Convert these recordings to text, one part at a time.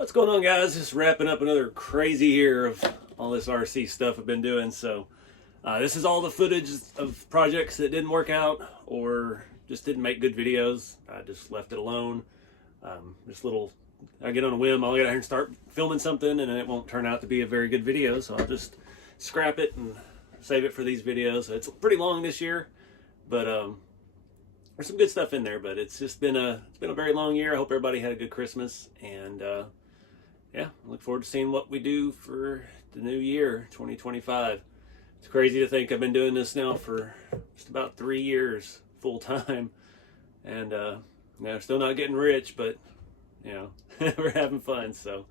What's going on, guys? Just wrapping up another crazy year of all this RC stuff I've been doing. So this is all the footage of projects that didn't work out or just didn't make good videos. I just left it alone. I get on a whim, I'll get out here and start filming something and it won't turn out to be a very good video. So I'll just scrap it and save it for these videos. It's pretty long this year, but there's some good stuff in there, but it's been a very long year. I hope everybody had a good Christmas, and yeah, I look forward to seeing what we do for the new year, 2025. It's crazy to think I've been doing this now for just about 3 years full time, and still not getting rich, but we're having fun. So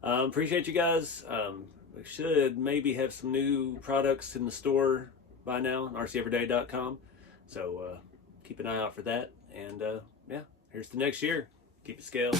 appreciate you guys. We should maybe have some new products in the store by now on RCeveryday.com. So keep an eye out for that. And yeah, here's the next year. Keep it scaled.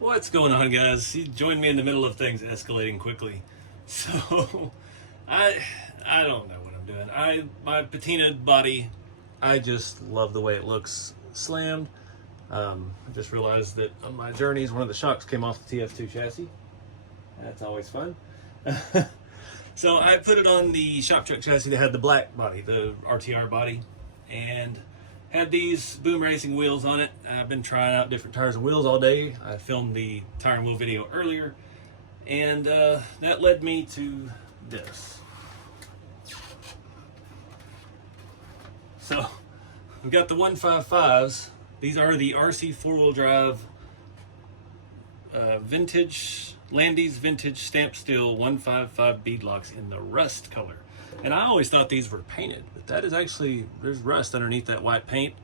What's going on, guys? You joined me in the middle of things escalating quickly. So I don't know what I'm doing. My patinaed body, I just love the way it looks slammed. I just realized that on my journeys one of the shocks came off the TF2 chassis. That's always fun. So I put it on the shock truck chassis that had the black body, the RTR body, and had these Boom Racing wheels on it. I've been trying out different tires and wheels all day. I filmed the tire and wheel video earlier, and that led me to this. So we've got the 155s. These are the RC four-wheel drive vintage Landy's vintage stamp steel 155 beadlocks in the rust color. And I always thought these were painted, but that is actually, there's rust underneath that white paint,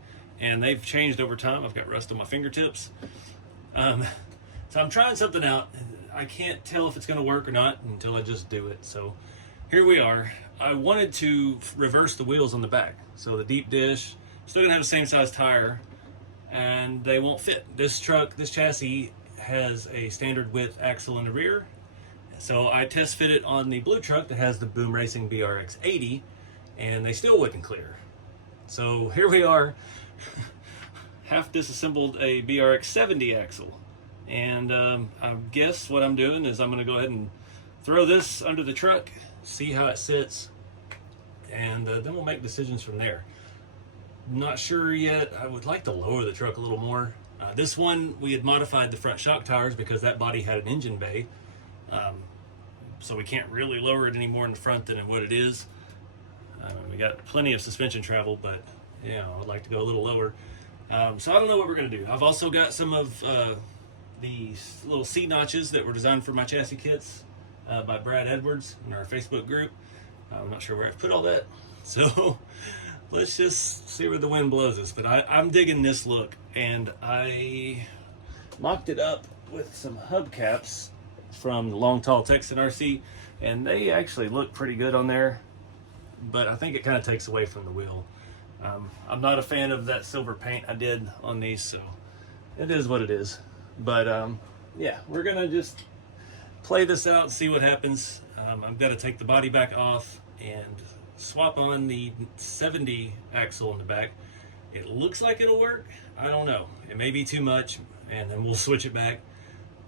and they've changed over time. I've got rust on my fingertips. So I'm trying something out. I can't tell if it's going to work or not until I just do it. So here we are. I wanted to reverse the wheels on the back. So the deep dish, still gonna have the same size tire, and they won't fit. This truck, this chassis has a standard width axle in the rear. So I test fit it on the blue truck that has the Boom Racing BRX 80, and they still wouldn't clear. So here we are, half disassembled a BRX 70 axle. And I guess what I'm doing is I'm gonna go ahead and throw this under the truck, see how it sits, and then we'll make decisions from there. Not sure yet. I would like to lower the truck a little more. This one, we had modified the front shock tires because that body had an engine bay. So we can't really lower it any more in the front than what it is. We got plenty of suspension travel, but yeah, I'd like to go a little lower. So I don't know what we're gonna do. I've also got some of these little C-notches that were designed for my chassis kits by Brad Edwards in our Facebook group. I'm not sure where I've put all that. So let's just see where the wind blows us. But I'm digging this look, and I mocked it up with some hubcaps from the Long Tall Texan RC, and they actually look pretty good on there, but I think it kind of takes away from the wheel. I'm not a fan of that silver paint I did on these, so it is what it is. But yeah, we're gonna just play this out and see what happens. I've got to take the body back off and swap on the 70 axle in the back. It looks like it'll work. I don't know. It may be too much, and then we'll switch it back.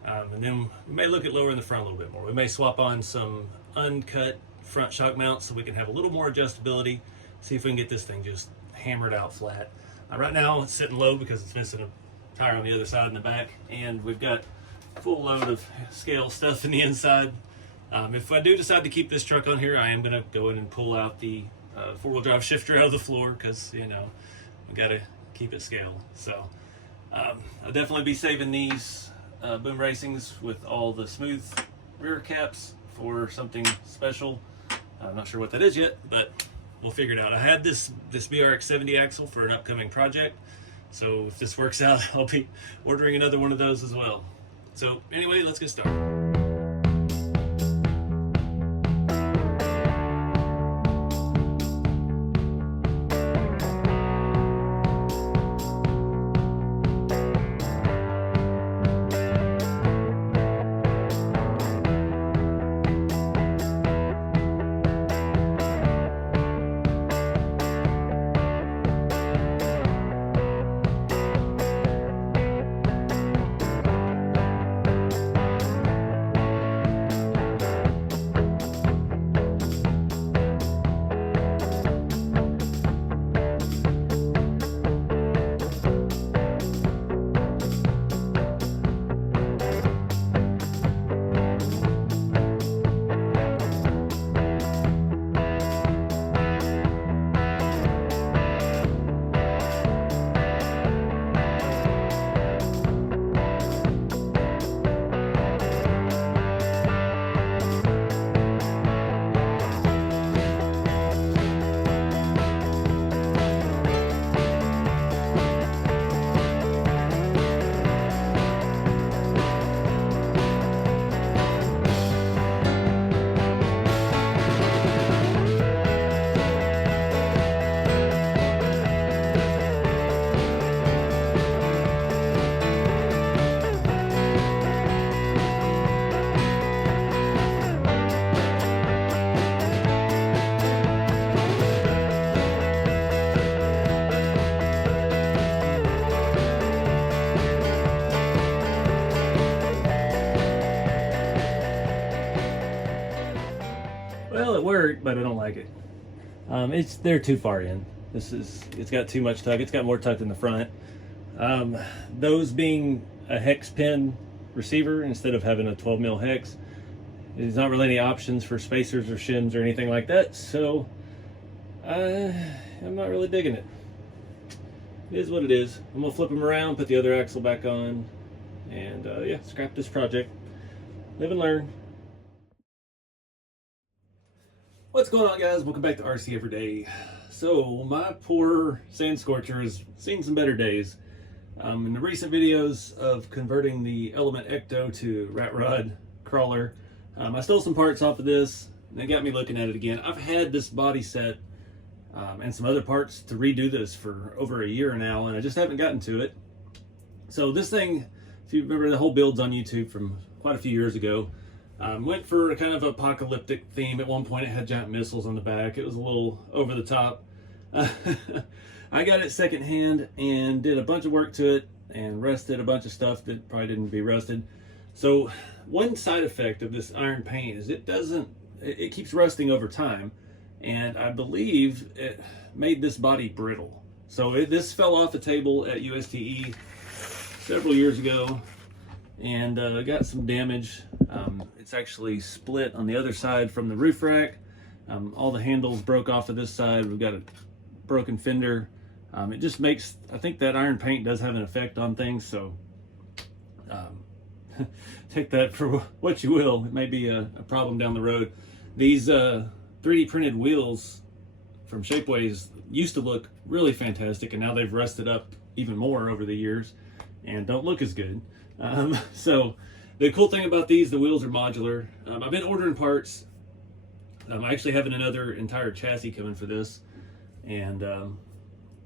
And then we may look at lowering the front a little bit more. We may swap on some uncut front shock mounts so we can have a little more adjustability. See if we can get this thing just hammered out flat. Right now it's sitting low because it's missing a tire on the other side in the back, and we've got full load of scale stuff in the inside. If I do decide to keep this truck on here, I am going to go in and pull out the four-wheel drive shifter out of the floor because, you know, we got to keep it scale. So I'll definitely be saving these Boom Racings with all the smooth rear caps for something special. I'm not sure what that is yet, but we'll figure it out. I had this BRX 70 axle for an upcoming project, so if this works out, I'll be ordering another one of those as well. So anyway, let's get started. Well, it worked, but I don't like it. They're too far in. It's got too much tuck. It's got more tuck in the front. Those being a hex pin receiver instead of having a 12 mil hex, there's not really any options for spacers or shims or anything like that. So I'm not really digging it. It is what it is. I'm gonna flip them around, put the other axle back on, and yeah, scrap this project. Live and learn. What's going on, guys? Welcome back to RC Everyday. So my poor sand scorcher has seen some better days. In the recent videos of converting the Element Ecto to rat rod crawler, I stole some parts off of this, and it got me looking at it again. I've had this body set and some other parts to redo this for over a year now, and I just haven't gotten to it. So this thing, if you remember the whole builds on YouTube from quite a few years ago, went for a kind of apocalyptic theme. At one point it had giant missiles on the back. It was a little over the top. I got it secondhand and did a bunch of work to it and rusted a bunch of stuff that probably didn't be rusted. So one side effect of this iron paint is it keeps rusting over time, and I believe it made this body brittle. So this fell off the table at USTE several years ago and got some damage. It's actually split on the other side from the roof rack. All the handles broke off of this side. We've got a broken fender. It just makes, I think that iron paint does have an effect on things, so take that for what you will. It may be a problem down the road. These 3D printed wheels from Shapeways used to look really fantastic, and now they've rusted up even more over the years and don't look as good. So the cool thing about these, the wheels are modular. I've been ordering parts. I'm actually having another entire chassis coming for this, and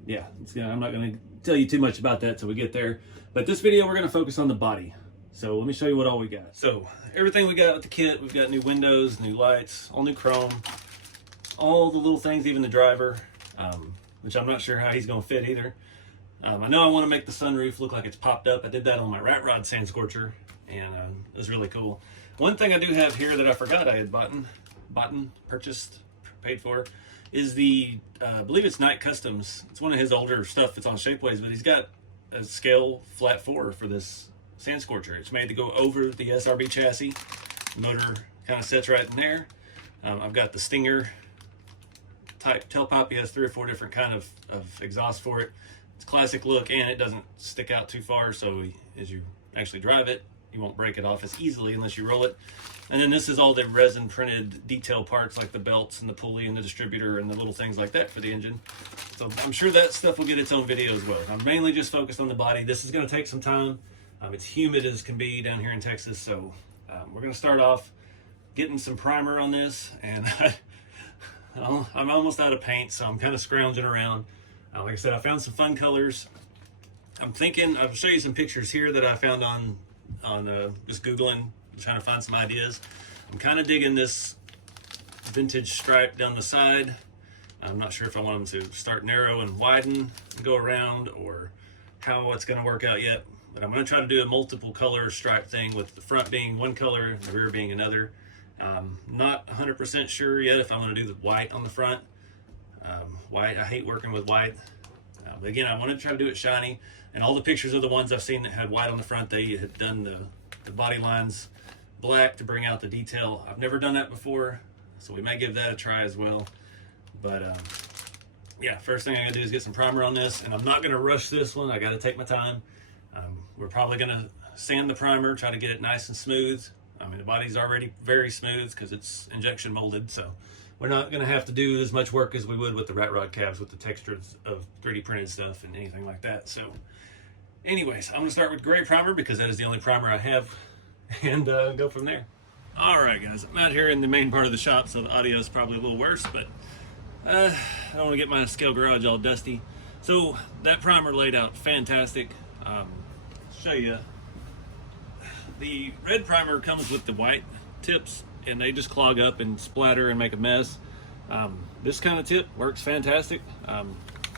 yeah, I'm not going to tell you too much about that till we get there. But this video, we're going to focus on the body. So let me show you what all we got. So everything we got with the kit, we've got new windows, new lights, all new chrome, all the little things, even the driver, which I'm not sure how he's going to fit either. I know I want to make the sunroof look like it's popped up. I did that on my rat rod sand scorcher, and it was really cool. One thing I do have here that I forgot I had purchased, paid for, is the, I believe it's Night Customs. It's one of his older stuff that's on Shapeways, but he's got a scale flat 4 for this sand scorcher. It's made to go over the SRB chassis. The motor kind of sits right in there. I've got the Stinger type tailpipe. He has 3 or 4 different kind of exhaust for it. It's a classic look, and it doesn't stick out too far, so as you actually drive it, you won't break it off as easily unless you roll it. And then this is all the resin printed detail parts, like the belts and the pulley and the distributor and the little things like that for the engine. So I'm sure that stuff will get its own video as well. I'm mainly just focused on the body. This is going to take some time. It's humid as can be down here in Texas, so we're going to start off getting some primer on this, and I'm almost out of paint, so I'm kind of scrounging around. Like I said, I found some fun colors. I'm thinking I'll show you some pictures here that I found on just Googling, trying to find some ideas. I'm kind of digging this vintage stripe down the side. I'm not sure if I want them to start narrow and widen and go around, or how it's going to work out yet. But I'm going to try to do a multiple color stripe thing, with the front being one color and the rear being another. Not 100% sure yet if I'm going to do the white on the front. White, I hate working with white. But again, I want to try to do it shiny. And all the pictures of the ones I've seen that had white on the front, they had done the body lines black to bring out the detail. I've never done that before, so we may give that a try as well. But yeah, first thing I gotta do is get some primer on this, and I'm not gonna rush this one. I gotta take my time. We're probably gonna sand the primer, try to get it nice and smooth. I mean, the body's already very smooth because it's injection molded, so we're not gonna have to do as much work as we would with the rat rod cabs with the textures of 3D printed stuff and anything like that. So anyways, I'm gonna start with gray primer because that is the only primer I have, and go from there. All right, guys, I'm out here in the main part of the shop, so the audio is probably a little worse, but I don't want to get my scale garage all dusty. So that primer laid out fantastic. Show you. The red primer comes with the white tips, and they just clog up and splatter and make a mess. This kind of tip works fantastic. I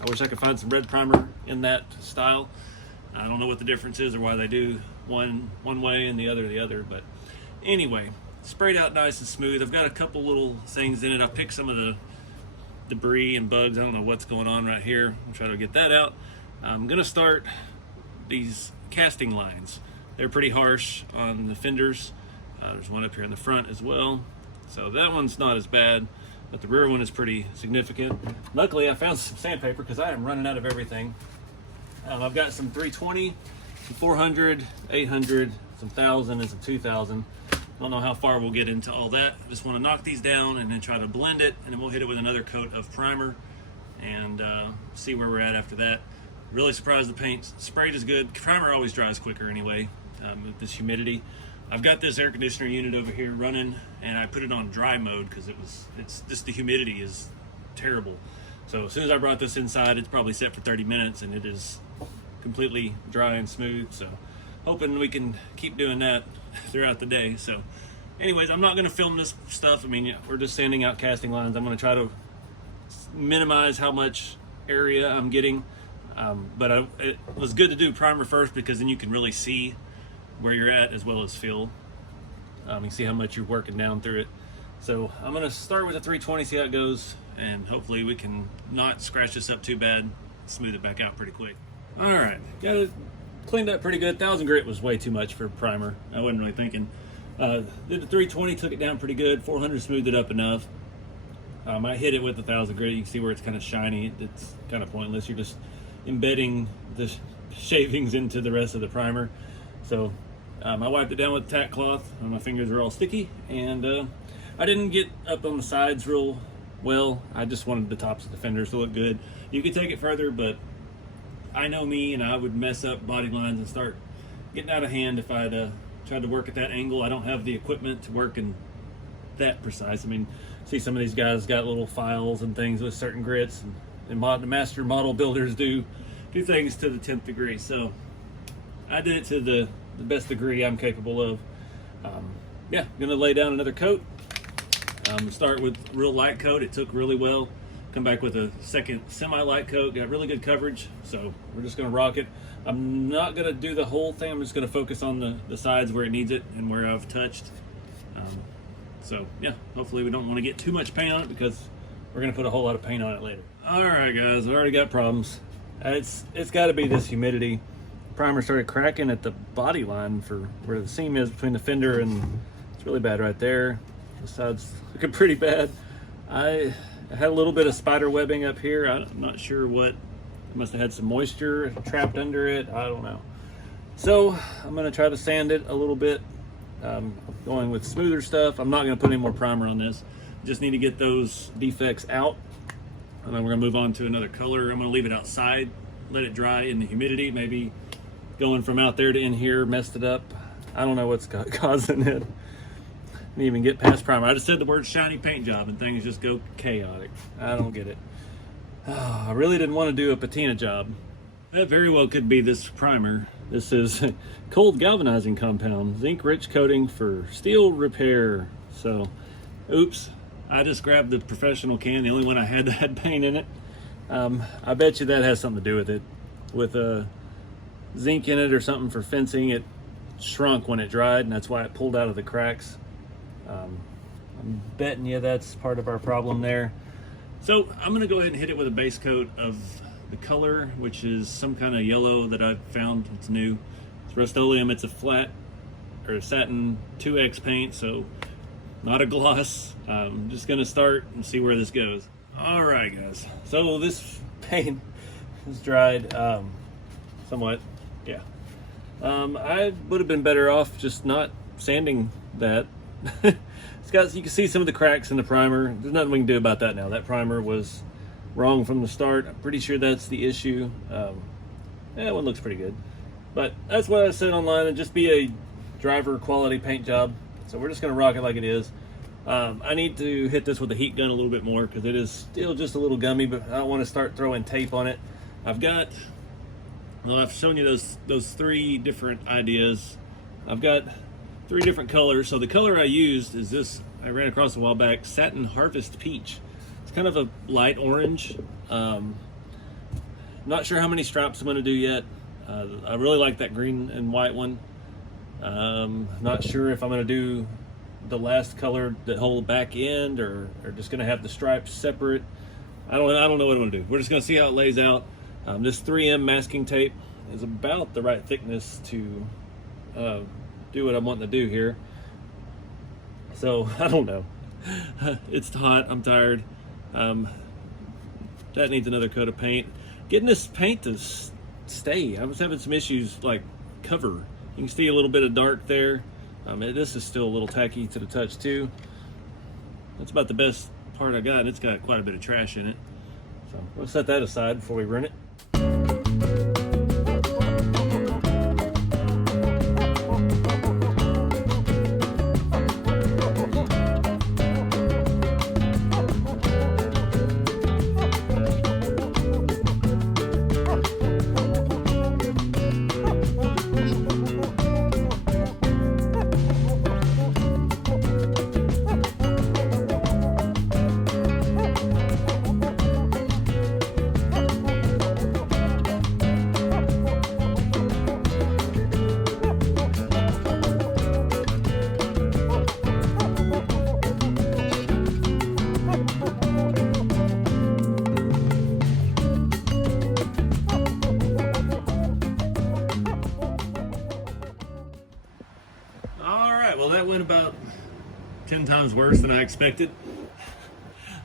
wish I could find some red primer in that style. I don't know what the difference is or why they do one way and the other, but anyway, sprayed out nice and smooth. I've got a couple little things in it. I picked some of the debris and bugs. I don't know what's going on right here. I'll try to get that out. I'm gonna start these casting lines. They're pretty harsh on the fenders. There's one up here in the front as well. So that one's not as bad, but the rear one is pretty significant. Luckily, I found some sandpaper because I am running out of everything. I've got some 320 some 400, 800, some 1,000, and some 2,000. Don't know how far we'll get into all that. Just want to knock these down and then try to blend it, and then we'll hit it with another coat of primer and see where we're at after that. Really surprised the paint sprayed is good. Primer always dries quicker anyway with this humidity. I've got this air conditioner unit over here running, and I put it on dry mode because it's just the humidity is terrible. So as soon as I brought this inside, it's probably set for 30 minutes, and it is completely dry and smooth. So hoping we can keep doing that throughout the day. So anyways, I'm not going to film this stuff. I mean, we're just sanding out casting lines. I'm going to try to minimize how much area I'm getting. But it was good to do primer first because then you can really see where you're at as well as feel. You can see how much you're working down through it. So I'm going to start with a 320, see how it goes, and hopefully we can not scratch this up too bad, smooth it back out pretty quick. All right, got it cleaned up pretty good. 1,000 grit was way too much for primer. I wasn't really thinking. Did the 320, took it down pretty good. 400 smoothed it up enough. I hit it with 1,000 grit. You can see where it's kind of shiny. It's kind of pointless. You're just embedding the shavings into the rest of the primer. So I wiped it down with a tack cloth. My fingers are all sticky, and I didn't get up on the sides real well. I just wanted the tops of the fenders to look good. You could take it further, but I know me, and I would mess up body lines and start getting out of hand if I'd tried to work at that angle. I don't have the equipment to work in that precise. I mean, see some of these guys got little files and things with certain grits, and the master model builders do things to the 10th degree. So I did it to the best degree I'm capable of. Yeah, gonna lay down another coat. Start with real light coat. It took really well. Come back with a second semi-light coat. Got really good coverage, so we're just gonna rock it. I'm not gonna do the whole thing. I'm just gonna focus on the sides where it needs it and where I've touched. So yeah, hopefully we don't want to get too much paint on it because we're gonna put a whole lot of paint on it later. All right, guys, I've already got problems. It's got to be this humidity. Primer started cracking at the body line for where the seam is between the fender, and it's really bad right there. The side's looking pretty bad. I had a little bit of spider webbing up here. I'm not sure what. I must have had some moisture trapped under it. I don't know. So I'm gonna try to sand it a little bit. Going with smoother stuff. I'm not gonna put any more primer on this. Just need to get those defects out, and then we're gonna move on to another color. I'm gonna leave it outside, let it dry in the humidity. Maybe going from out there to in here messed it up. I don't know what's causing it. Didn't even get past primer. I just said the word shiny paint job and things just go chaotic. I don't get it. Oh, I really didn't want to do a patina job. That very well could be this primer. This is cold galvanizing compound, zinc rich coating for steel repair. So, oops, I just grabbed the professional can, the only one I had that had paint in it. I bet you that has something to do with it. With zinc in it or something for fencing, it shrunk when it dried, and that's why it pulled out of the cracks. I'm betting you that's part of our problem there. So I'm gonna go ahead and hit it with a base coat of the color, which is some kind of yellow that I've found. It's new. It's Rust-Oleum. It's a flat or a satin 2X paint, so not a gloss. I'm just gonna start and see where this goes. All right, guys. So this paint is dried somewhat. Yeah. I would have been better off just not sanding that. It's got, you can see some of the cracks in the primer. There's nothing we can do about that now. That primer was wrong from the start. I'm pretty sure that's the issue. That one looks pretty good. But that's what I said online, and just be a driver quality paint job. So we're just gonna rock it like it is. I need to hit this with a heat gun a little bit more because it is still just a little gummy, but I don't want to start throwing tape on it. I've shown you those 3 different ideas. I've got 3 different colors. So the color I used is this, I ran across a while back, Satin Harvest Peach. It's kind of a light orange. Not sure how many stripes I'm gonna do yet. I really like that green and white one. Not sure if I'm gonna do the last color, the whole back end, or just gonna have the stripes separate. I don't know what I'm gonna do. We're just gonna see how it lays out. This 3M masking tape is about the right thickness to do what I'm wanting to do here. So I don't know. It's hot, I'm tired. That needs another coat of paint. Getting this paint to stay. I was having some issues like cover. You can see a little bit of dark there. This is still a little tacky to the touch too. That's about the best part I got. It's got quite a bit of trash in it. So we'll set that aside before we run it. Well, that went about 10 times worse than I expected.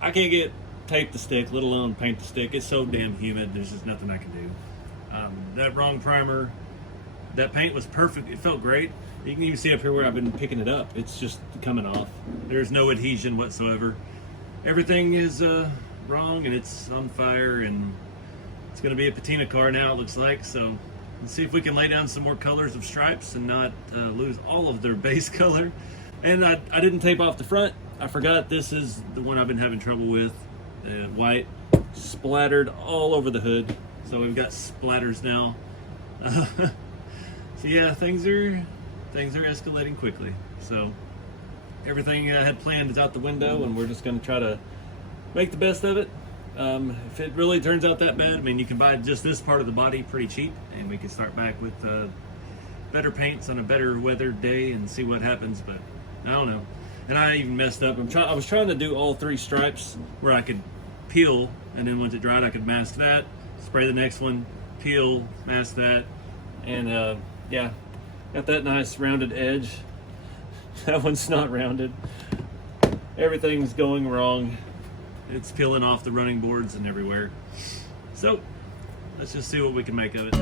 I can't get tape the stick, let alone paint the stick. It's so damn humid, there's just nothing I can do. That wrong primer, that paint was perfect. It felt great. You can even see up here where I've been picking it up. It's just coming off. There's no adhesion whatsoever. Everything is wrong, and it's on fire, and it's going to be a patina car now, it looks like. So let's see if we can lay down some more colors of stripes and not lose all of their base color. And I didn't tape off the front. I forgot this is the one I've been having trouble with. White splattered all over the hood. So we've got splatters now. So yeah, things are escalating quickly. So everything I had planned is out the window, and we're just going to try to make the best of it. If it really turns out that bad, I mean, you can buy just this part of the body pretty cheap, and we can start back with better paints on a better weathered day and see what happens. But I don't know. And I even messed up. I was trying to do all 3 stripes where I could peel, and then once it dried, I could mask that, spray the next one, peel, mask that, and yeah, got that nice rounded edge. That one's not rounded. Everything's going wrong. It's peeling off the running boards and everywhere. So let's just see what we can make of it.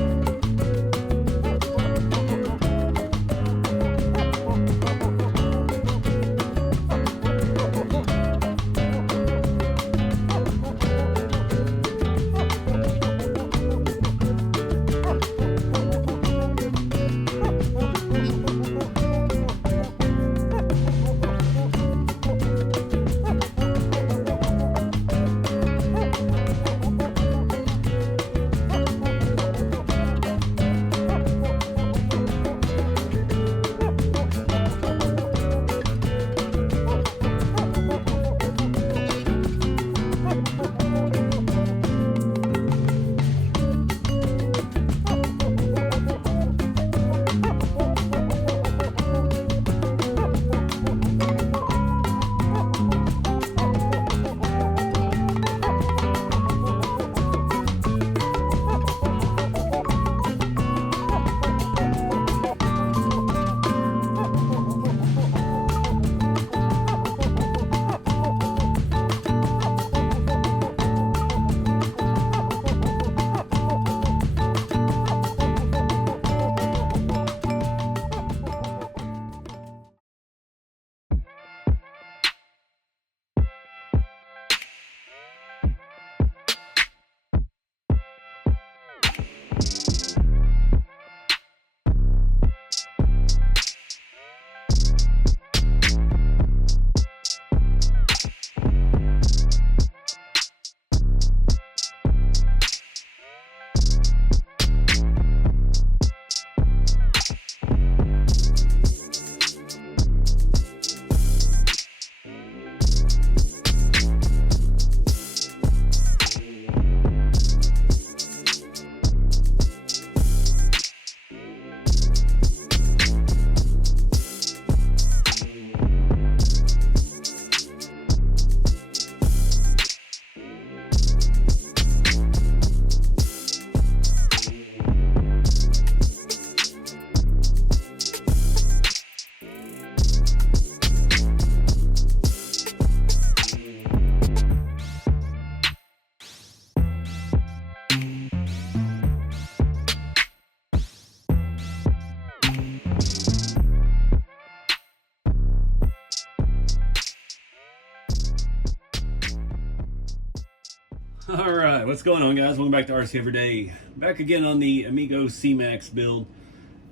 All right, what's going on, guys? Welcome back to RCeveryday. Back again on the Amigo C-Max build.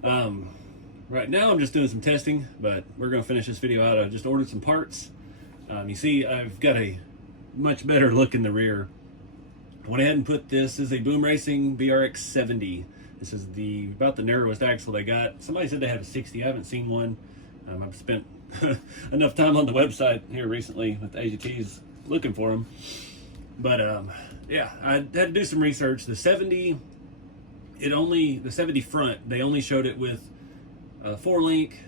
Right now I'm just doing some testing, but we're going to finish this video out. I just ordered some parts. You see, I've got a much better look in the rear. I went ahead and put this is a Boom Racing BRX 70. This is about the narrowest axle they got. Somebody said they had a 60. I haven't seen one. I've spent enough time on the website here recently with the AGTs looking for them. But yeah, I had to do some research. The 70, the 70 front, they only showed it with a 4-link.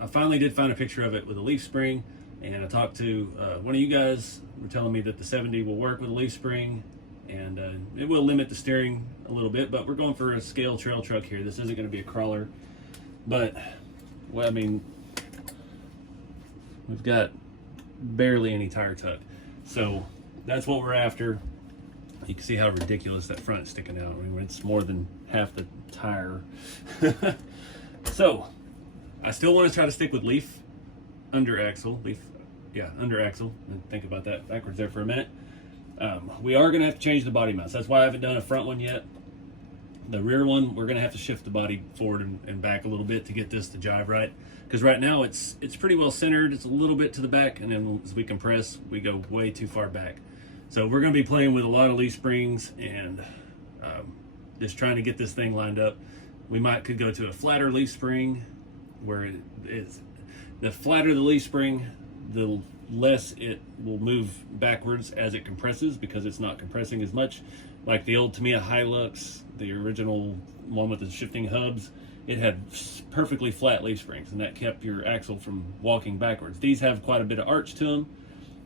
I finally did find a picture of it with a leaf spring, and I talked to one of you guys who were telling me that the 70 will work with a leaf spring, and it will limit the steering a little bit, but we're going for a scale trail truck here. This isn't going to be a crawler, but, well, I mean, we've got barely any tire tuck. So that's what we're after. You can see how ridiculous that front is sticking out. I mean, it's more than half the tire. So I still want to try to stick with leaf under axle. Under axle. Think about that backwards there for a minute. We are going to have to change the body mounts. That's why I haven't done a front one yet. The rear one, we're going to have to shift the body forward and back a little bit to get this to jive right. Because right now it's pretty well centered. It's a little bit to the back, and then as we compress, we go way too far back. So we're going to be playing with a lot of leaf springs and just trying to get this thing lined up. We could go to a flatter leaf spring, where the flatter the leaf spring, the less it will move backwards as it compresses, because it's not compressing as much. Like the old Tamiya Hilux, the original one with the shifting hubs, it had perfectly flat leaf springs, and that kept your axle from walking backwards. These have quite a bit of arch to them,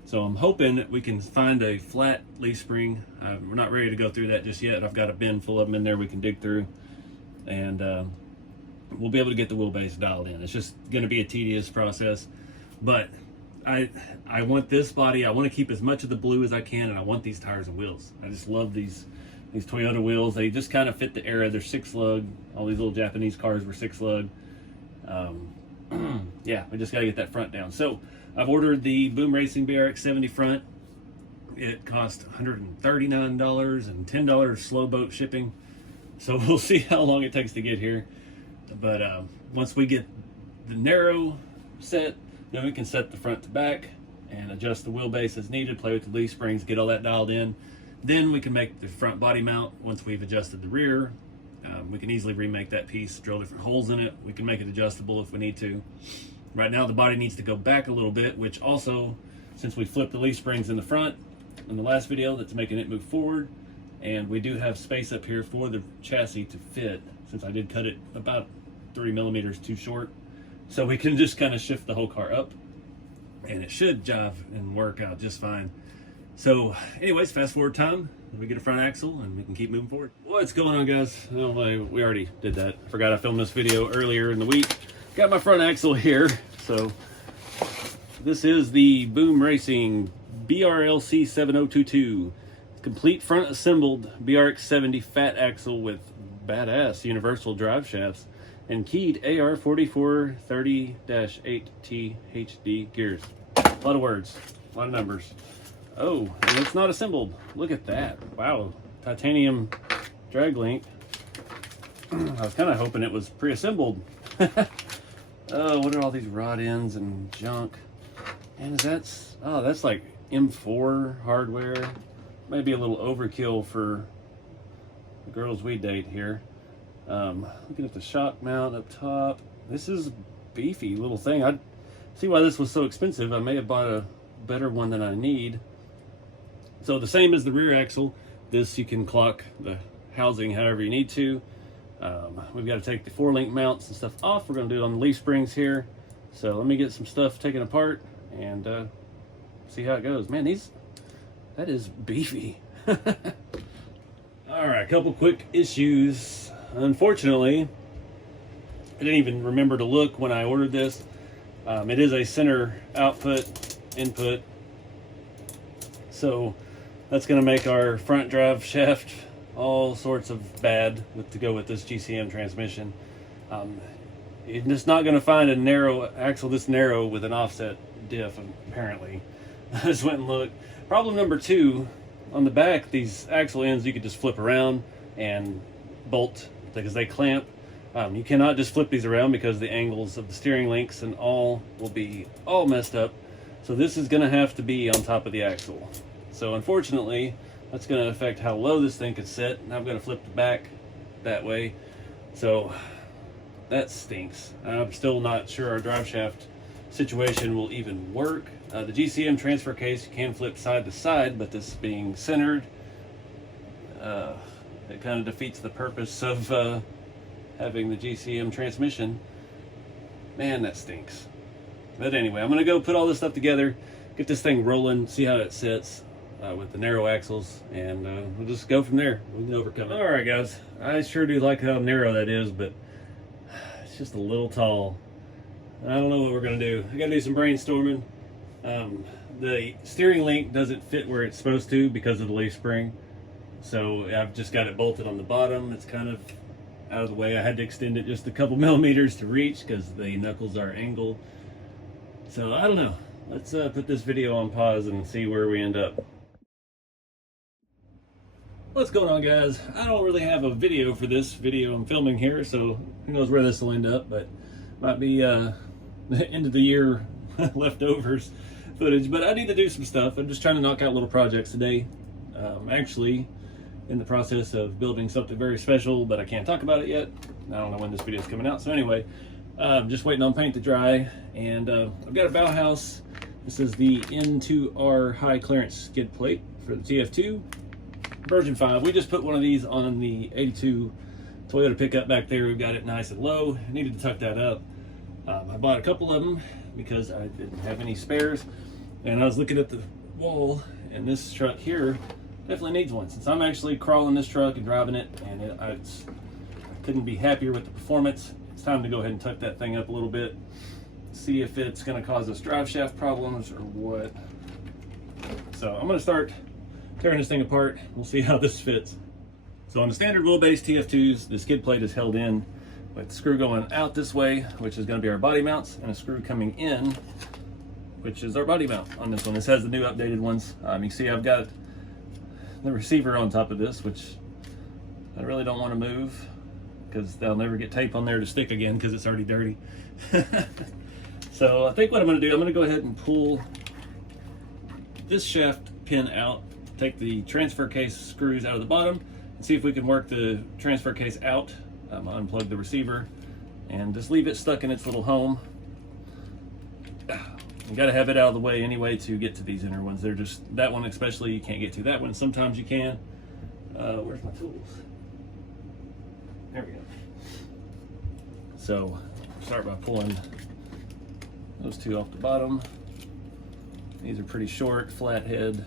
so I'm hoping that we can find a flat leaf spring. We're not ready to go through that just yet. I've got a bin full of them in there we can dig through, and we'll be able to get the wheelbase dialed in. It's just going to be a tedious process, but I want this body. I want to keep as much of the blue as I can, and I want these tires and wheels. I just love these Toyota wheels. They just kind of fit the era. They're 6-lug. All these little Japanese cars were 6-lug. Yeah, we just got to get that front down. So I've ordered the Boom Racing BRX 70 front. It cost $139 and $10 slow boat shipping. So we'll see how long it takes to get here. But once we get the narrow set, then we can set the front to back and adjust the wheelbase as needed, play with the leaf springs, get all that dialed in. Then we can make the front body mount once we've adjusted the rear. We can easily remake that piece, drill different holes in it. We can make it adjustable if we need to. Right now the body needs to go back a little bit, which also, since we flipped the leaf springs in the front in the last video, that's making it move forward. And we do have space up here for the chassis to fit, since I did cut it about 3 millimeters too short. So we can just kind of shift the whole car up, and it should jive and work out just fine. So anyways, fast forward time, we get a front axle and we can keep moving forward. What's going on, guys? Oh, we already did that. I forgot I filmed this video earlier in the week. Got my front axle here. So this is the Boom Racing BRLC 7022. Complete front assembled BRX 70 fat axle with badass universal drive shafts and keyed AR 4430-8T HD gears. A lot of words, a lot of numbers. Oh, and it's not assembled. Look at that. Wow. Titanium drag link. I was kind of hoping it was pre-assembled. Oh, what are all these rod ends and junk? And that's like M4 hardware. Maybe a little overkill for the girls we date here. Looking at the shock mount up top. This is a beefy little thing. I see why this was so expensive. I may have bought a better one than I need. So the same as the rear axle, this you can clock the housing however you need to. We've got to take the 4-link mounts and stuff off. We're going to do it on the leaf springs here. So let me get some stuff taken apart and see how it goes. Man, that is beefy. All right, a couple quick issues. Unfortunately, I didn't even remember to look when I ordered this. It is a center output input. So that's going to make our front drive shaft all sorts of bad to go with this GCM transmission. You're just not going to find a narrow axle this narrow with an offset diff, apparently. I just went and looked. Problem number 2 on the back, these axle ends you could just flip around and bolt because they clamp. You cannot just flip these around because the angles of the steering links and all will be all messed up. So this is going to have to be on top of the axle. So unfortunately, that's going to affect how low this thing could sit. And I'm going to flip the back that way. So that stinks. I'm still not sure our drive shaft situation will even work. The GCM transfer case you can flip side to side, but this being centered, it kind of defeats the purpose of having the GCM transmission. Man, that stinks. But anyway, I'm gonna go put all this stuff together, get this thing rolling, see how it sits with the narrow axles, and we'll just go from there. We can overcome it. All right, guys. I sure do like how narrow that is, but it's just a little tall. I don't know what we're gonna do. I gotta do some brainstorming. The steering link doesn't fit where it's supposed to because of the leaf spring. So I've just got it bolted on the bottom. It's kind of out of the way. I had to extend it just a couple millimeters to reach because the knuckles are angled. So I don't know. Let's put this video on pause and see where we end up. What's going on, guys? I don't really have a video for this video I'm filming here, so who knows where this will end up, but might be the end of the year leftovers footage. But I need to do some stuff. I'm just trying to knock out little projects today. Actually in the process of building something very special, but I can't talk about it yet. I don't know when this video is coming out. So anyway, just waiting on paint to dry, and I've got a Bauhaus. This is the N2R high clearance skid plate for the TF2 version 5. We just put one of these on the 82 Toyota pickup back there. We've got it nice and low. I needed to tuck that up. I bought a couple of them because I didn't have any spares, and I was looking at the wall, and this truck here definitely needs one. Since I'm actually crawling this truck and driving it, and I couldn't be happier with the performance. It's time to go ahead and tuck that thing up a little bit, see if it's going to cause us drive shaft problems or what. So I'm going to start tearing this thing apart. We'll see how this fits. So on the standard wheelbase TF2s, the skid plate is held in with the screw going out this way, which is going to be our body mounts, and a screw coming in, which is our body mount on this one. This has the new updated ones. You see I've got the receiver on top of this, which I really don't want to move because they'll never get tape on there to stick again because it's already dirty. So I think what I'm going to do, I'm going to go ahead and pull this shaft pin out, take the transfer case screws out of the bottom, and see if we can work the transfer case out. Unplug the receiver and just leave it stuck in its little home. You got to have it out of the way anyway to get to these inner ones. They're just, that one especially you can't get to. That one sometimes you can. Where's my tools? There we go. So start by pulling those two off the bottom. These are pretty short, flat head.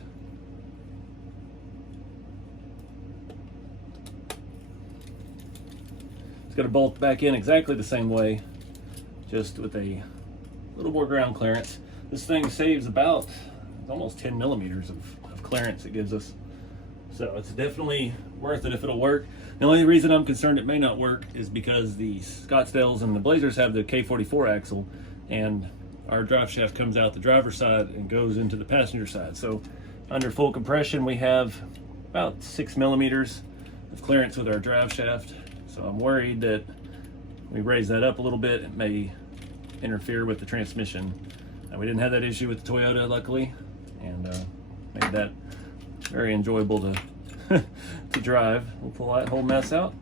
It's going to bolt back in exactly the same way, just with a little more ground clearance. This thing saves about almost 10 millimeters of clearance it gives us. So it's definitely worth it if it'll work. The only reason I'm concerned it may not work is because the Scottsdales and the Blazers have the K44 axle, and our drive shaft comes out the driver's side and goes into the passenger side. So under full compression, we have about 6 millimeters of clearance with our drive shaft. So I'm worried that we raise that up a little bit, it may interfere with the transmission. We didn't have that issue with the Toyota, luckily, and made that very enjoyable to to drive. We'll pull that whole mess out.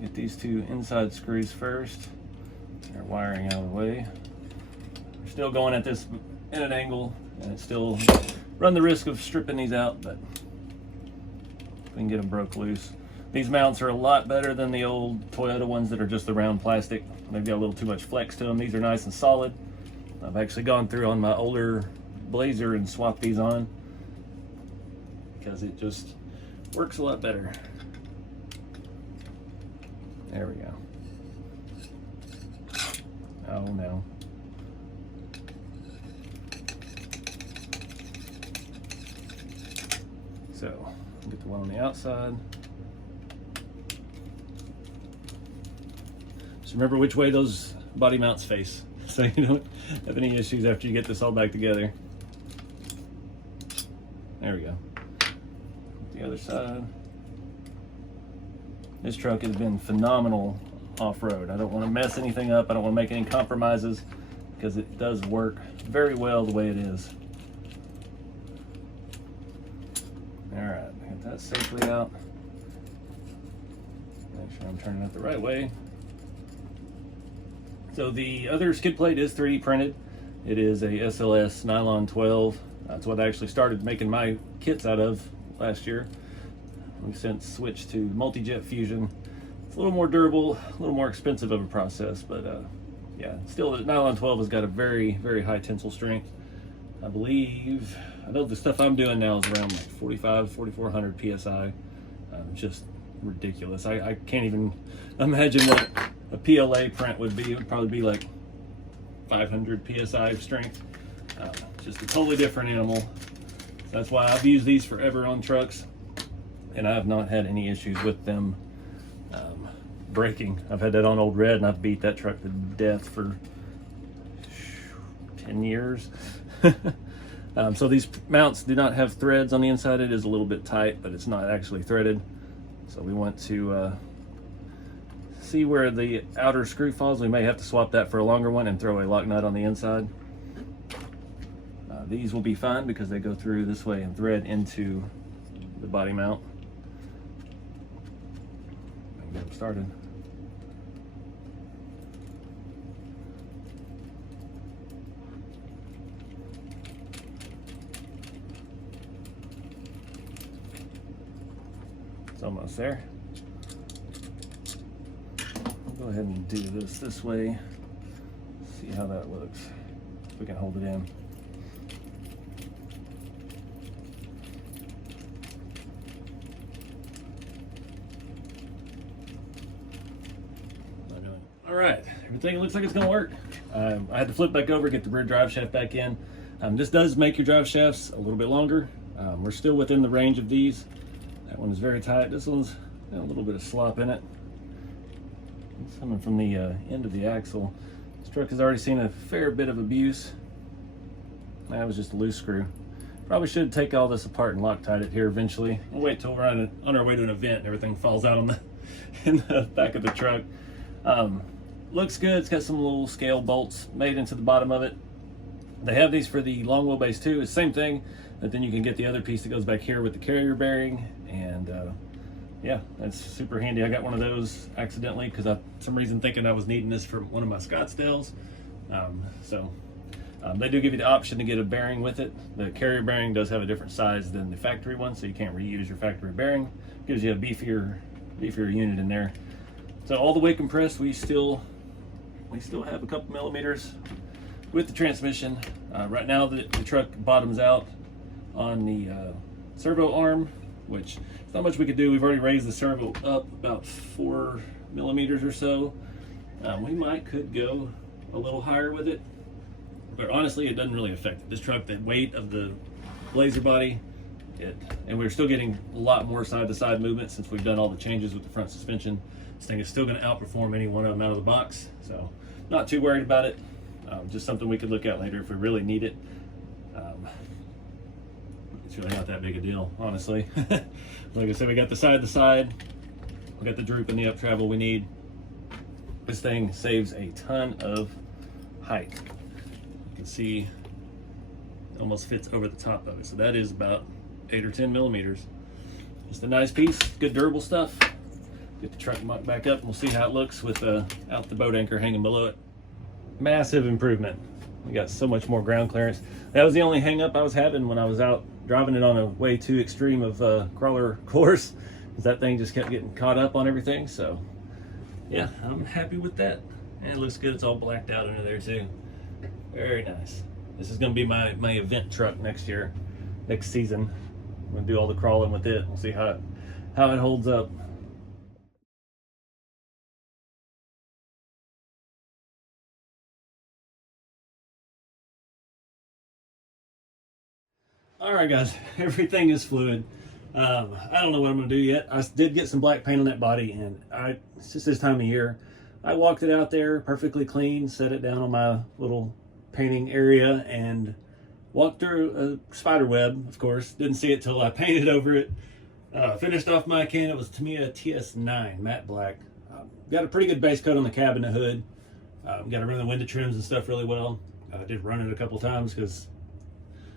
Get these two inside screws first. Our wiring out of the way. We're still going at this at an angle, and it's still run the risk of stripping these out, but we can get them broke loose. These mounts are a lot better than the old Toyota ones that are just the round plastic. They've got a little too much flex to them. These are nice and solid. I've actually gone through on my older Blazer and swapped these on because it just works a lot better. There we go. Oh no. So, get the one on the outside. Just remember which way those body mounts face, so you don't have any issues after you get this all back together. There we go. The other side. This truck has been phenomenal off-road. I don't want to mess anything up. I don't want to make any compromises because it does work very well the way it is. All right, get that safely out. Make sure I'm turning it the right way. So the other skid plate is 3D printed. It is a SLS nylon 12. That's what I actually started making my kits out of last year. We've since switched to multi-jet fusion. It's a little more durable, a little more expensive of a process, but yeah, still the nylon 12 has got a very, very high tensile strength. I know the stuff I'm doing now is around like 4,400 PSI. Just ridiculous. I can't even imagine what a PLA print would be. It would probably be like 500 PSI strength. Just a totally different animal. That's why I've used these forever on trucks, and I have not had any issues with them breaking. I've had that on Old Red, and I've beat that truck to death for 10 years. So these mounts do not have threads on the inside. It is a little bit tight, but it's not actually threaded. So we want to see where the outer screw falls. We may have to swap that for a longer one and throw a lock nut on the inside. These will be fine because they go through this way and thread into the body mount. Get them started. It's almost there. I'll go ahead and do this way. See how that looks. If we can hold it in. All right, everything looks like it's gonna work. I had to flip back over, get the rear drive shaft back in. This does make your drive shafts a little bit longer. We're still within the range of these. That one is very tight. This one's got a little bit of slop in it. It's coming from the end of the axle. This truck has already seen a fair bit of abuse. That was just a loose screw. Probably should take all this apart and Loctite it here eventually. We'll wait till we're on our way to an event and everything falls out on in the back of the truck. Looks good. It's got some little scale bolts made into the bottom of it. They have these for the long wheelbase too. It's the same thing, but then you can get the other piece that goes back here with the carrier bearing. And yeah, that's super handy. I got one of those accidentally because I, for some reason, thinking I was needing this for one of my Scottsdales. They do give you the option to get a bearing with it. The carrier bearing does have a different size than the factory one, so you can't reuse your factory bearing. Gives you a beefier unit in there. So all the way compressed, we still have a couple millimeters with the transmission. Right now the truck bottoms out on the servo arm, which there's not much we could do. We've already raised the servo up about 4 millimeters or so. We could go a little higher with it, but honestly it doesn't really affect it. This truck, the weight of the Blazer body, and we're still getting a lot more side-to-side movement since we've done all the changes with the front suspension. This thing is still going to outperform any one of them out of the box, so not too worried about it. Just something we could look at later if we really need it. It's really not that big a deal, honestly. Like I said, we got the side-to-side, we got the droop and the up travel we need. This thing saves a ton of height. You can see it almost fits over the top of it, so that is about 8 or 10 millimeters. Just a nice piece, good durable stuff. Get the truck mucked back up and we'll see how it looks without the boat anchor hanging below it. Massive improvement. We got so much more ground clearance. That was the only hang up I was having when I was out driving it on a way too extreme of crawler course, because that thing just kept getting caught up on everything. So yeah, I'm happy with that. And it looks good. It's all blacked out under there too. Very nice. This is going to be my event truck next year, next season. I'm going to do all the crawling with it. We'll see how it holds up. All right, guys, everything is fluid. I don't know what I'm gonna do yet. I did get some black paint on that body, and it's just this time of year. I walked it out there perfectly clean, set it down on my little painting area, and walked through a spider web, of course. Didn't see it till I painted over it. Finished off my can. It was Tamiya TS9 matte black. Got a pretty good base coat on the cab and the hood. Got to run the window trims and stuff really well. I did run it a couple times because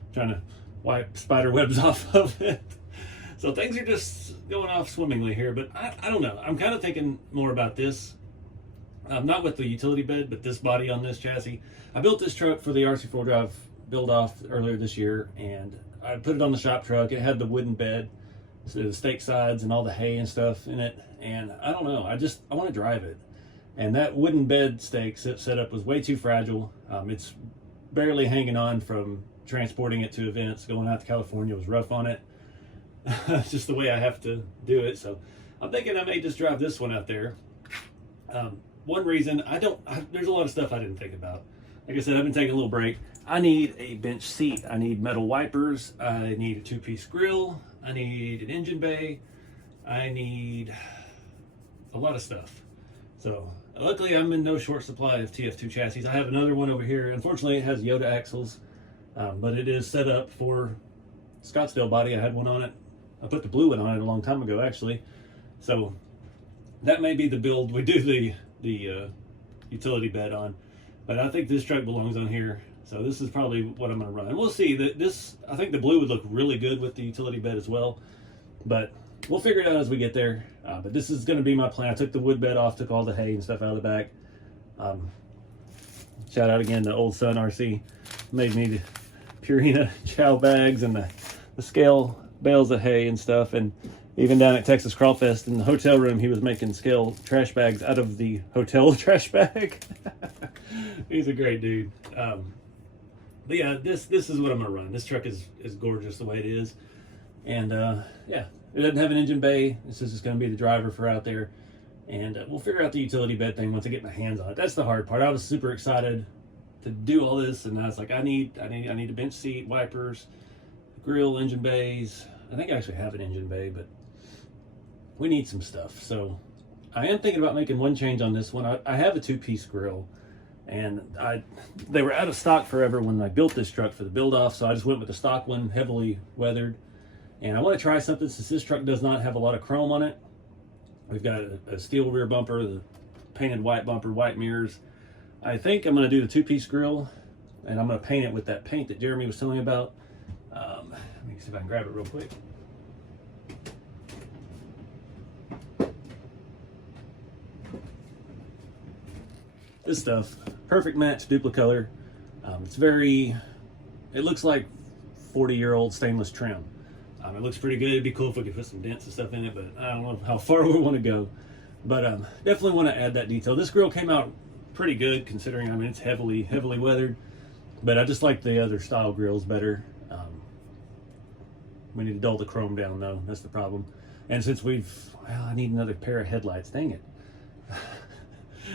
I'm trying to wipe spider webs off of it. So things are just going off swimmingly here, but I don't know. I'm kind of thinking more about this. Not with the utility bed, but this body on this chassis. I built this truck for the RC4 drive build off earlier this year, and I put it on the shop truck. It had the wooden bed, so the stake sides and all the hay and stuff in it. And I don't know, I want to drive it. And that wooden bed stake setup was way too fragile. It's barely hanging on from transporting it to events. Going out to California was rough on it. It's just the way I have to do it. So I'm thinking I may just drive this one out there. One reason there's a lot of stuff I didn't think about. Like I said, I've been taking a little break. I need a bench seat. I need metal wipers. I need a 2-piece grill. I need an engine bay. I need a lot of stuff. So luckily I'm in no short supply of TF2 chassis. I have another one over here. Unfortunately it has Yoda axles, but it is set up for Scottsdale body. I had one on it. I put the blue one on it a long time ago, actually. So that may be the build we do the utility bed on. But I think this truck belongs on here. So this is probably what I'm going to run. And we'll see. I think the blue would look really good with the utility bed as well. But we'll figure it out as we get there. But this is going to be my plan. I took the wood bed off, took all the hay and stuff out of the back. Shout out again to Old Sun RC. Made me the Purina chow bags and the scale bales of hay and stuff. And even down at Texas Crawfest in the hotel room, he was making scale trash bags out of the hotel trash bag. He's a great dude. But yeah, this is what I'm gonna run. This truck is gorgeous the way it is. And yeah, it doesn't have an engine bay. This is just gonna be the driver for out there. And we'll figure out the utility bed thing once I get my hands on it. That's the hard part. I was super excited to do all this, and I was like, I need a bench seat, wipers, grill, engine bays. I think I actually have an engine bay, but we need some stuff. So I am thinking about making one change on this one. I have a 2-piece grill, and they were out of stock forever when I built this truck for the build off, so I just went with the stock one, heavily weathered. And I want to try something since this truck does not have a lot of chrome on it. We've got a steel rear bumper, the painted white bumper, white mirrors. I think I'm going to do the 2-piece grill, and I'm going to paint it with that paint that Jeremy was telling me about. Let me see if I can grab it real quick. This stuff, perfect match, Duplicolor. It looks like 40-year-old stainless trim. It looks pretty good. It'd be cool if we could put some dents and stuff in it, but I don't know how far we want to go. But definitely want to add that detail. This grill came out pretty good considering, it's heavily weathered, but I just like the other style grills better. We need to dull the chrome down though, that's the problem. And since I need another pair of headlights, dang it.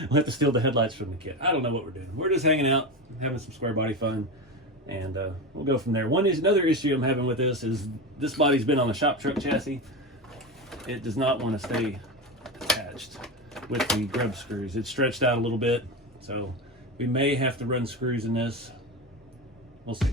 We'll have to steal the headlights from the kit. I don't know what we're doing. We're just hanging out, having some square body fun, and we'll go from there. Another issue I'm having with this is this body's been on a shop truck chassis. It does not want to stay attached with the grub screws. It's stretched out a little bit, so we may have to run screws in this. We'll see.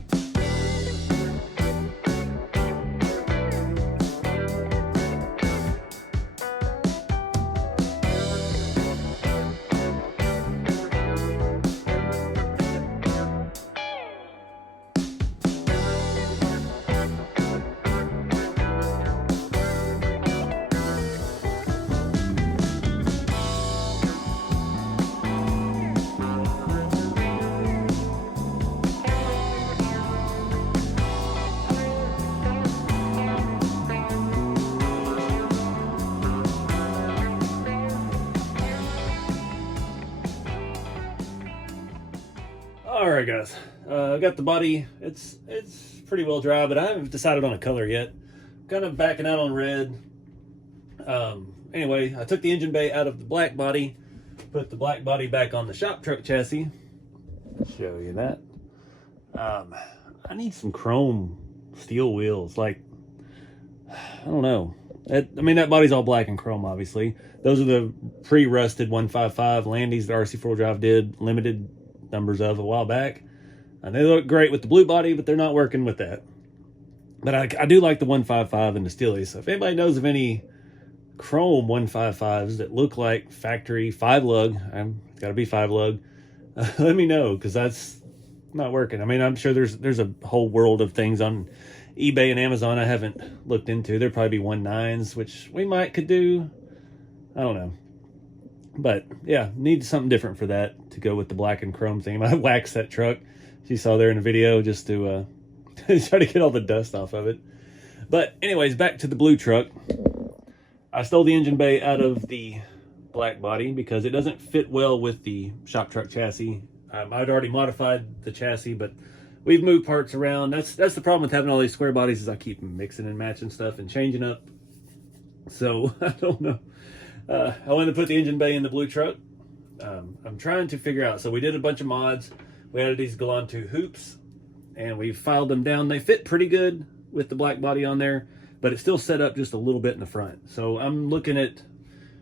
Alright guys, I got the body. It's pretty well dry, but I haven't decided on a color yet. Kind of backing out on red. Anyway, I took the engine bay out of the black body, put the black body back on the shop truck chassis. Show you that. I need some chrome steel wheels. Like, I don't know. That body's all black and chrome, obviously. Those are the pre-rusted 155 Landys that RC4 Drive did limited numbers of a while back. And they look great with the blue body, but they're not working with that. But I do like the 155 and the Steely. So if anybody knows of any chrome 155s that look like factory 5-lug, it's got to be 5-lug, let me know, because that's not working. I mean, I'm sure there's a whole world of things on eBay and Amazon I haven't looked into. There'd probably be 1.9s, which we could do. I don't know. But yeah, need something different for that to go with the black and chrome theme. I waxed that truck, as you saw there in the video, just to try to get all the dust off of it. But anyways, back to the blue truck. I stole the engine bay out of the black body because it doesn't fit well with the shop truck chassis. I'd already modified the chassis, but we've moved parts around. That's the problem with having all these square bodies, is I keep mixing and matching stuff and changing up. So I don't know. I wanted to put the engine bay in the blue truck. I'm trying to figure out. So we did a bunch of mods. We added these Galantu hoops, and we filed them down. They fit pretty good with the black body on there, but it's still set up just a little bit in the front. So I'm looking at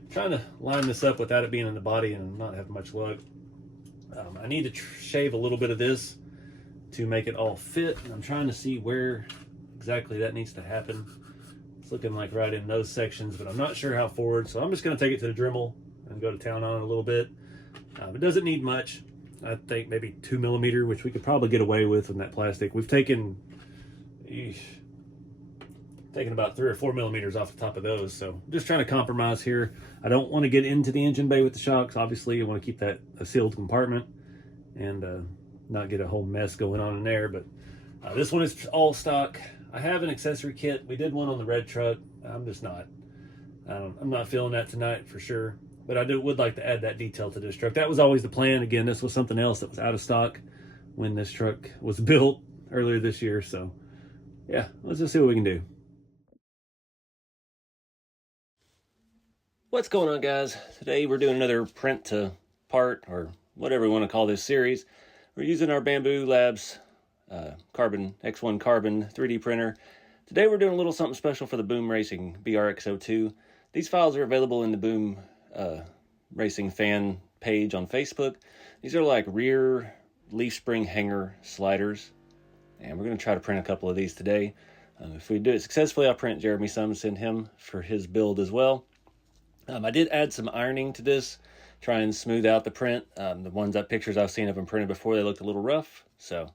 trying to line this up without it being in the body and not having much luck. I need to shave a little bit of this to make it all fit. And I'm trying to see where exactly that needs to happen. It's looking like right in those sections, but I'm not sure how forward. So I'm just going to take it to the Dremel and go to town on it a little bit. It doesn't need much. I think maybe 2mm, which we could probably get away with in that plastic. We've taken about 3 or 4mm off the top of those. So I'm just trying to compromise here. I don't want to get into the engine bay with the shocks. Obviously, I want to keep that a sealed compartment and not get a whole mess going on in there. But this one is all stock. I have an accessory kit. We did one on the red truck. I'm just not. I'm not feeling that tonight for sure. But I would like to add that detail to this truck. That was always the plan. Again, this was something else that was out of stock when this truck was built earlier this year. So yeah, let's just see what we can do. What's going on, guys? Today we're doing another print to part, or whatever we want to call this series. We're using our Bambu Labs X1 Carbon 3D printer. Today we're doing a little something special for the Boom Racing BRX02. These files are available in the Boom Racing fan page on Facebook. These are like rear leaf spring hanger sliders, and we're going to try to print a couple of these today. If we do it successfully, I'll print Jeremy some and send him for his build as well. I did add some ironing to this, try and smooth out the print. The pictures I've seen of them printed before, they looked a little rough. So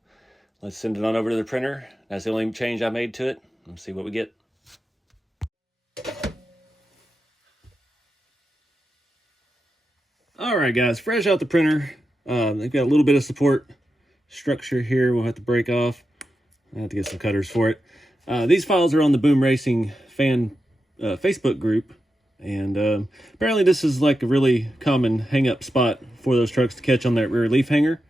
let's send it on over to the printer. That's the only change I made to it. Let's see what we get. All right, guys, fresh out the printer. They've got a little bit of support structure here. We'll have to break off. I have to get some cutters for it. These files are on the Boom Racing fan Facebook group. And apparently this is like a really common hang-up spot for those trucks to catch on that rear leaf hanger.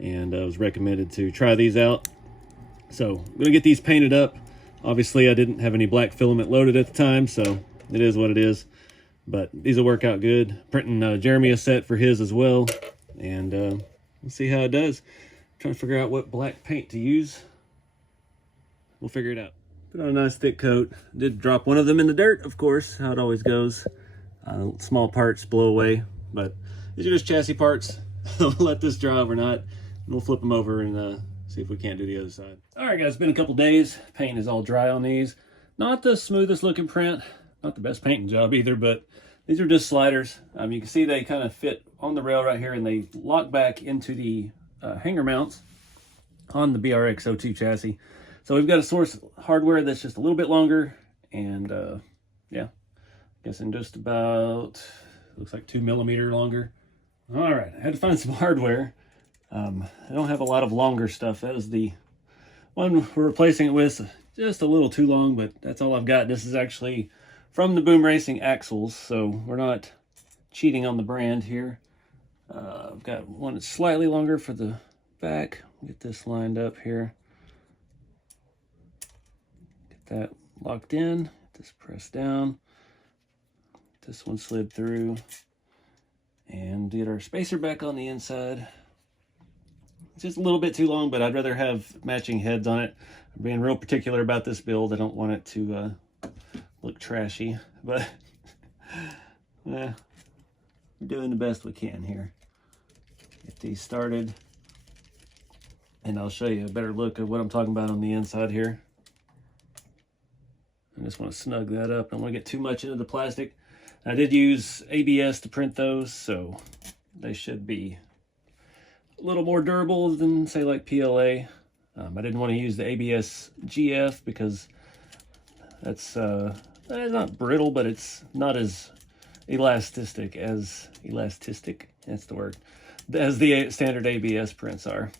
And I was recommended to try these out. So I'm going to get these painted up. Obviously I didn't have any black filament loaded at the time, so it is what it is. But these will work out good. Printing Jeremy a set for his as well. And we'll see how it does. Trying to figure out what black paint to use. We'll figure it out. Put on a nice thick coat. Did drop one of them in the dirt, of course, how it always goes. Small parts blow away, but these are just chassis parts. I'll let this dry overnight, and we'll flip them over and see if we can't do the other side. All right, guys, it's been a couple days. Paint is all dry on these. Not the smoothest looking print, not the best painting job either, but these are just sliders. You can see they kind of fit on the rail right here, and they lock back into the hanger mounts on the BRX02 chassis. So we've got a source hardware that's just a little bit longer, and yeah, guessing just about, looks like 2mm longer. All right, I had to find some hardware. I don't have a lot of longer stuff. That is the one we're replacing it with. Just a little too long, but that's all I've got. This is actually from the Boom Racing axles, so we're not cheating on the brand here. I've got one that's slightly longer for the back. Get this lined up here. That locked in, get this pressed down, this one slid through, and get our spacer back on the inside. It's just a little bit too long, but I'd rather have matching heads on it. I'm being real particular about this build. I don't want it to look trashy, but we're doing the best we can here. Get these started. and I'll show you a better look of what I'm talking about on the inside here. I just want to snug that up. I don't want to get too much into the plastic. I did use ABS to print those, so they should be a little more durable than, say, like PLA. I didn't want to use the ABS GF because that's not brittle, but it's not as elastic, that's the word, as the standard ABS prints are.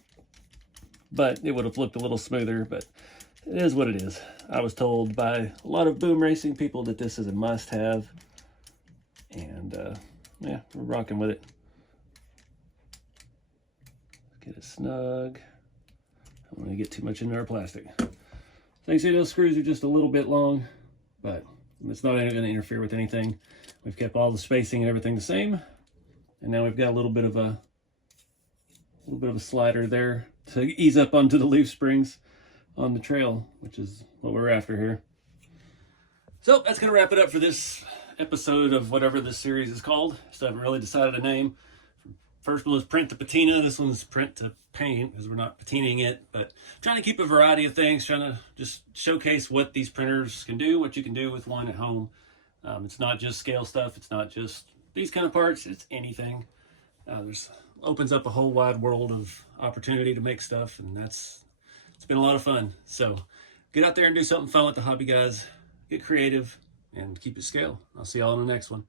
But it would have looked a little smoother, but it is what it is. I was told by a lot of boom racing people that this is a must-have, and yeah, we're rocking with it. Get it snug. I don't want to get too much into our plastic. So you can see those screws are just a little bit long, but it's not going to interfere with anything. We've kept all the spacing and everything the same, and now we've got a little bit of a slider there to ease up onto the leaf springs on the trail, which is what we're after here. So that's going to wrap it up for this episode of whatever this series is called. Still haven't really decided a name. First one was print to patina. This one's print to paint because we're not patinaing it, but trying to keep a variety of things, trying to just showcase what these printers can do, what you can do with one at home. It's not just scale stuff. It's not just these kind of parts. It's anything. Opens up a whole wide world of opportunity to make stuff, and it's been a lot of fun. So get out there and do something fun with the hobby, guys. Get creative and keep it scale. I'll see y'all in the next one.